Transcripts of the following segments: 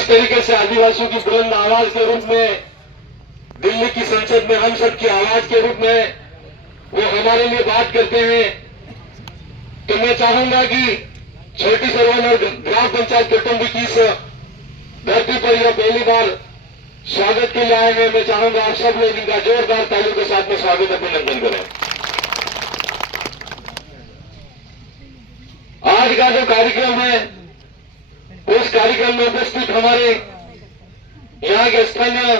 जिस तरीके से आदिवासियों की बुलंद आवाज के रूप में दिल्ली की संसद में हम सब की आवाज के रूप में वो हमारे लिए बात करते हैं, तो मैं चाहूंगा कि छोटी सरवन और ग्राम पंचायत कुटुंबी की इस धरती पर यह पहली बार स्वागत के लिए आए हैं। मैं चाहूंगा आप सब लोग इनका जोरदार तालियों के साथ में स्वागत अभिनंदन करें। आज का जो कार्यक्रम है उस कार्यक्रम में उपस्थित हमारे यहाँ के स्थानीय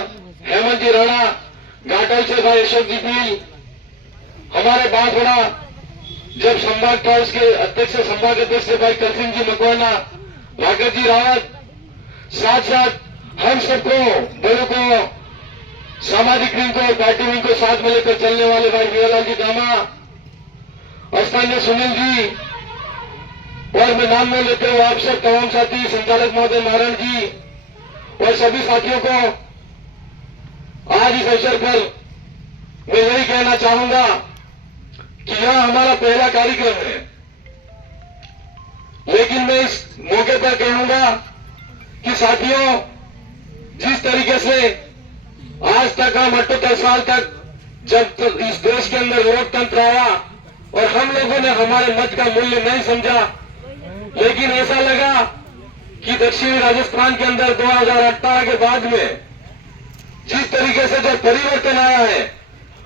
हेमंत जी राणा, घाटल से भाई अशोक जी पील, हमारे बांसवाड़ा जब संभाग था उसके अध्यक्ष संभाग अध्यक्ष भाई करसिंह जी मकवाना, भागत जी रावत, साथ साथ हम सबको बड़ों को, सामाजिक विंग को, पार्टी विंग को साथ में लेकर चलने वाले भाई वीरलाल जी दामा, स्थानीय सुनील जी, और मैं नाम में लेते हुए आप सब तमाम साथी, संचालक महोदय नारायण जी और सभी साथियों को आज इस अवसर पर मैं यही कहना चाहूंगा कि यह हमारा पहला कार्यक्रम है, लेकिन मैं इस मौके पर कहूंगा कि साथियों, जिस तरीके से आज तक हम 78 साल तक जब तक इस देश के अंदर लोकतंत्र आया और हम लोगों ने हमारे मत का मूल्य नहीं समझा, लेकिन ऐसा लगा कि दक्षिणी राजस्थान के अंदर 2018 के बाद में जिस तरीके से जो परिवर्तन आया है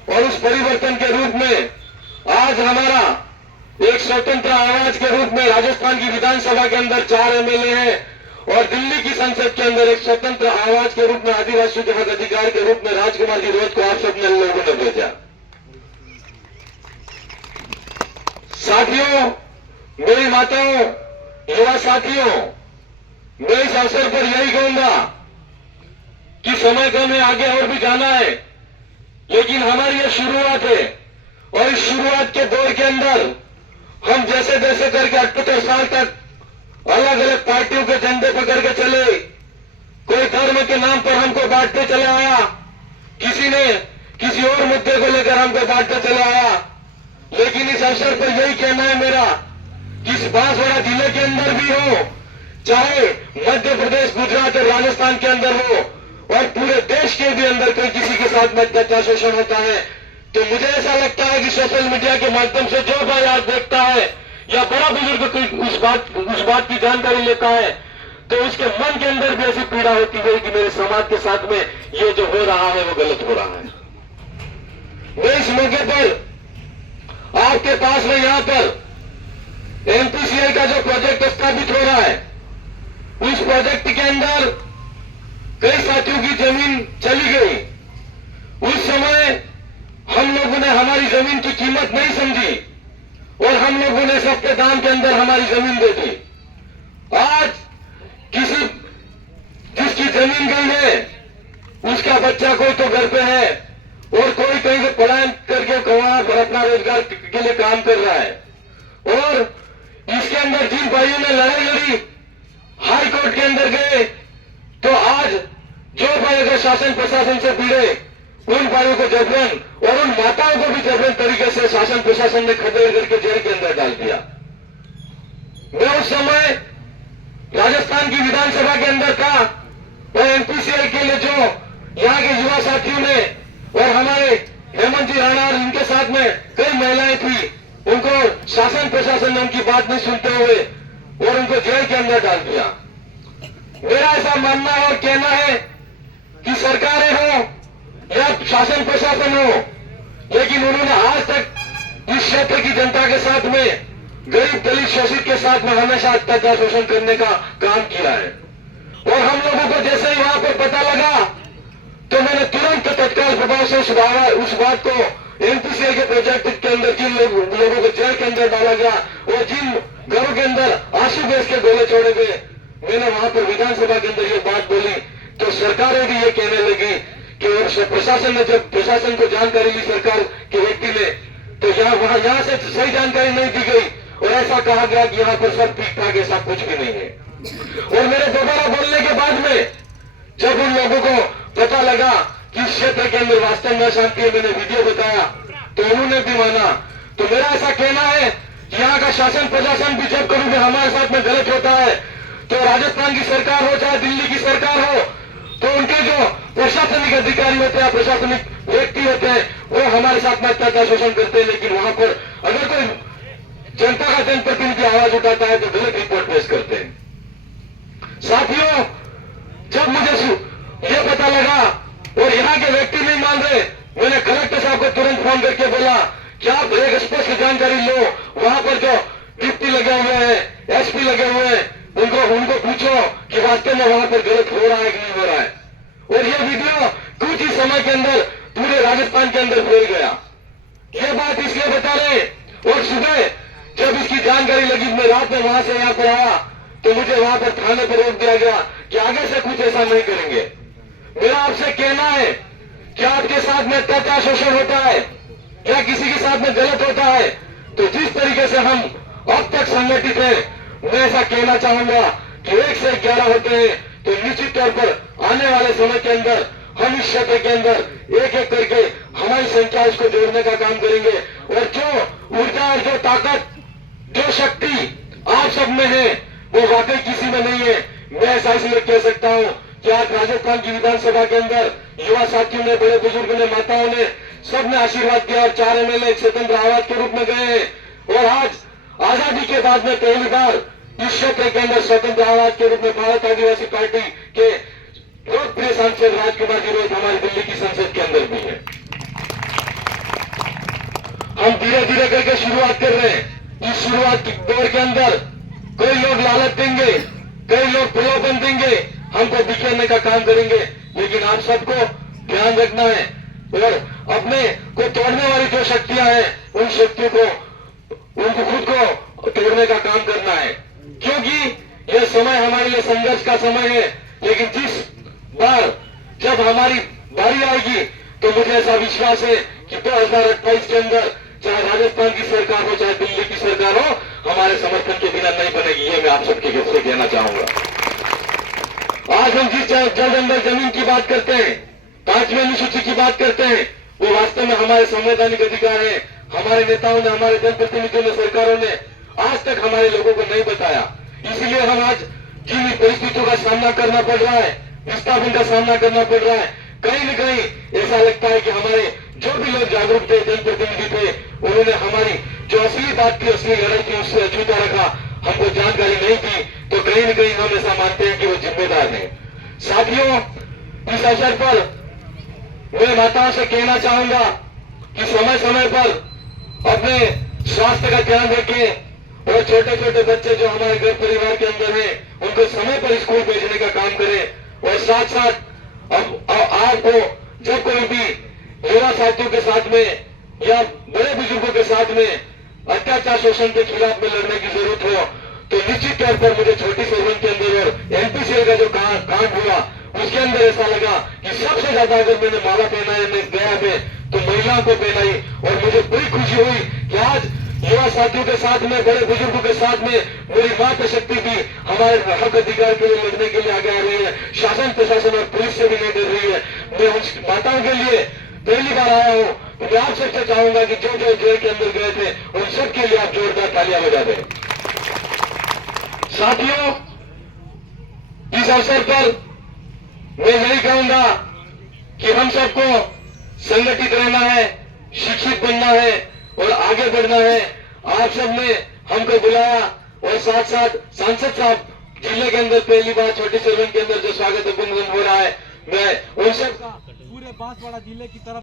और उस परिवर्तन के रूप में आज हमारा एक स्वतंत्र आवाज के रूप में राजस्थान की विधानसभा के अंदर 4 एमएलए हैं और दिल्ली की संसद के अंदर एक स्वतंत्र आवाज के रूप में आदिवासियों के हक अधिकार के रूप में राजकुमार जी रोज को आप सबने लोगों ने भेजा। साथियों, मेरी माताओं, युवा साथियों, मैं इस अवसर पर यही कहूंगा कि समय कम है, आगे और भी जाना है, लेकिन हमारी यह शुरुआत है और इस शुरुआत के दौर के अंदर हम जैसे जैसे करके 78 साल तक अलग अलग पार्टियों के झंडे पकड़ के चले, कोई धर्म के नाम पर हमको बांटते चले आया, किसी ने किसी और मुद्दे को लेकर हमको बांटते चले आया, लेकिन इस अवसर पर यही कहना है मेरा कि इस बांसवाड़ा जिले के अंदर भी हो, चाहे मध्य प्रदेश, गुजरात और राजस्थान के अंदर हो और पूरे देश के भी अंदर कोई किसी के साथ में अत्याचार शोषण होता है, तो मुझे ऐसा लगता है कि सोशल मीडिया के माध्यम से जो भाई आज देखता है या बड़ा बुजुर्ग कोई उस बात की जानकारी लेता है, तो उसके मन के अंदर भी ऐसी पीड़ा होती है कि मेरे समाज के साथ में ये जो हो रहा है वो गलत हो रहा है। मैं इस मौके पर आपके पास में यहाँ पर एमपीसीएल का जो प्रोजेक्ट स्थापित हो रहा है, उस प्रोजेक्ट के अंदर कई साथियों की जमीन चली गई। उस समय हम लोगों ने हमारी जमीन की कीमत नहीं समझी और हम लोगों ने सस्ते दाम के अंदर हमारी जमीन दे दी। आज जिसकी जमीन गई है उसका बच्चा कोई तो घर पे है और कोई कहीं से पढ़ाई करके वहां पर अपना रोजगार के लिए काम कर रहा है, और इसके अंदर जिन भाइयों ने लड़ाई लड़ी, हाई कोर्ट के अंदर गए, तो आज जो भाई अगर शासन प्रशासन से भिड़े उन भाइयों को जबरन और उन माताओं को भी जबरन तरीके से शासन प्रशासन ने खदेड़ करके जेल के अंदर डाल दिया। मैं उस समय राजस्थान की विधानसभा के अंदर था और एमपीसीएल के लिए जो यहाँ के युवा साथियों ने और हमारे हेमंत जी राणा और इनके साथ में कई महिलाएं थी, उनको शासन प्रशासन ने उनकी बात नहीं सुनते हुए और उनको जेल के अंदर डाल दिया। मेरा ऐसा मानना है और कहना है कि सरकारें हो या शासन प्रशासन हो, लेकिन उन्होंने आज तक इस क्षेत्र की जनता के साथ में, गरीब दलित शोषित के साथ में हमेशा अत्याचार शोषण करने का काम किया है। और हम लोगों को जैसे ही वहां पर पता लगा तो मैंने तुरंत तत्काल प्रभाव से उस बात को एमपीसीएल के प्रोजेक्ट के अंदर जिन लोगों को जेल के अंदर डाला गया और जिन घरों के अंदर आंसू गैस के गोले छोड़े गए, मैंने वहां पर विधानसभा के अंदर ये बात बोली तो सरकारें भी ये कहने लगी कि प्रशासन ने, जब प्रशासन को जानकारी ली सरकार के व्यक्ति ने, तो यहाँ से सही जानकारी नहीं दी गई और ऐसा कहा गया कि यहाँ पर सब ठीक ठाक, ऐसा कुछ भी नहीं है। और मेरे दोबारा बोलने के बाद में जब उन लोगों को पता लगा कि इस क्षेत्र के अंदर वास्तव में शांति है, मैंने वीडियो बताया तो उन्होंने भी माना। तो मेरा ऐसा कहना है कि यहाँ का शासन प्रशासन भी जब कभी भी हमारे साथ में गलत होता है तो राजस्थान की सरकार हो चाहे दिल्ली की सरकार हो, तो उनके जो प्रशासनिक अधिकारी होते हैं, प्रशासनिक व्यक्ति होते हैं, वो हमारे साथ में अत्याचार शोषण करते हैं। लेकिन वहां पर अगर कोई जनता का जनप्रतिनिधि आवाज उठाता है तो गलत रिपोर्ट पेश करते हैं। साथियों, जब मुझे ये पता लगा और यहाँ के व्यक्ति नहीं मान रहे, मैंने कलेक्टर साहब को तुरंत फोन करके बोला कि आप एक स्पष्ट जानकारी लो, वहां पर जो डिप्टी लगे हुए हैं, एसपी लगे हुए हैं, उनको पूछो कि वास्तव में वहां पर गलत हो रहा है कि नहीं हो रहा है। और ये वीडियो कुछ ही समय के अंदर पूरे राजस्थान के अंदर फैल गया। ये बात इसलिए बता रहे, और सुबह जब इसकी जानकारी लगी, मैं रात में वहां से यहाँ पर आया तो मुझे वहां पर थाने पर रोक दिया गया कि आगे से कुछ ऐसा नहीं करेंगे। मेरा आपसे कहना है कि आपके साथ में अत्याचार शोषण होता है या किसी के साथ में गलत होता है, तो जिस तरीके से हम अब तक संगठित है, मैं ऐसा कहना चाहूंगा कि 1 से 11 होते हैं, तो निश्चित तौर पर आने वाले समय के अंदर हम इस क्षेत्र के अंदर एक एक करके हमारी संख्या उसको जोड़ने का काम करेंगे। और जो ऊर्जा और जो ताकत, जो शक्ति आप सब में है, वो वाकई किसी में नहीं है। मैं ऐसा इसलिए कह सकता हूं कि आज राजस्थान की विधानसभा के अंदर युवा साथियों ने, बड़े बुजुर्गों ने, माताओं ने, सबने आशीर्वाद दिया और 4 MLA स्वतंत्र आवाज के रूप में गए हैं। और आज आजादी के बाद में पहली बार इस क्षेत्र के अंदर स्वतंत्र आवाज के रूप में भारत आदिवासी पार्टी के लोकप्रिय सांसद राजकुमार गिरोध हमारी दिल्ली की संसद के अंदर भी है। हम धीरे धीरे करके शुरुआत कर रहे हैं। इस शुरुआत के दौर के अंदर कई लोग लालच देंगे, कई लोग प्रलोभन देंगे, हमको बिखेरने का काम करेंगे, लेकिन आप सबको ध्यान रखना है और अपने को तोड़ने वाली जो शक्तियां हैं, उन शक्तियों को, उनको खुद को तोड़ने का काम करना है। क्योंकि यह समय हमारे लिए संघर्ष का समय है, लेकिन जिस बार जब हमारी बारी आएगी तो मुझे ऐसा विश्वास है कि 2028 के अंदर चाहे राजस्थान की सरकार हो चाहे दिल्ली की सरकार हो, हमारे समर्थन के बिना नहीं बनेगी। ये मैं आप सबके से कहना चाहूंगा। आज हम जिस जल जंगल जमीन की बात करते हैं, 5वीं अनुसूची की बात करते हैं, वो वास्तव में हमारे संवैधानिक अधिकार है। हमारे नेताओं ने, हमारे जनप्रतिनिधियों ने, सरकारों ने आज तक हमारे लोगों को नहीं बताया। इसलिए हम आज जिन परिस्थितियों का सामना करना पड़ रहा है, विस्थापन का सामना करना पड़ रहा है, कहीं न कहीं ऐसा लगता है कि हमारे जो भी लोग जागरूक थे, जनप्रतिनिधि थे, उन्होंने हमारी जो असली बात थी, असली लड़ाई थी, उससे अछूता रखा, हमको जानकारी नहीं थी, तो कहीं न कहीं हम ऐसा मानते हैं कि वो जिम्मेदार हैं। साथियों, इस अवसर पर मैं माताओं से कहना चाहूंगा कि समय समय पर अपने स्वास्थ्य का ध्यान रखें और छोटे छोटे बच्चे जो हमारे घर परिवार के अंदर हैं, उनको समय पर स्कूल भेजने का काम करें। और साथ साथ अब आपको जब कोई भी युवा साथियों के साथ में या बड़े बुजुर्गों के साथ में अत्याचार शोषण के खिलाफ में लड़ने की जरूरत हो, तो निश्चित तौर पर मुझे छोटी सरवन के अंदर और एमपीसीएल का जो कांड हुआ, उसके अंदर ऐसा लगा कि सबसे ज्यादा अगर मैंने माला पहनाई मैं गया में, तो महिलाओं को पहनाई। और मुझे बड़ी खुशी हुई कि आज युवा साथियों के साथ में, बड़े बुजुर्गों के साथ में मेरी माता शक्ति भी हमारे हक अधिकार के लिए लड़ने के लिए आगे आ रही है। शासन, प्रशासन और पुलिस से भी नहीं डर रही है। मैं उन माताओं के लिए पहली बार आया हूं, तो मैं आप सबसे चाहूंगा कि जो जो जेल के अंदर गए थे, उन सब के लिए आप जोरदार तालियां बजा दें। साथियों, इस अवसर पर मैं यही कहूंगा कि हम सबको संगठित रहना है, शिक्षित बनना है और आगे बढ़ना है। आप सबने हमको बुलाया और साथ साथ सांसद साहब जिले के अंदर पहली बार छोटी सरवन के अंदर जो स्वागत अभिनंदन हो रहा है, मैं उन सब पूरे बांसवाड़ा जिले की तरफ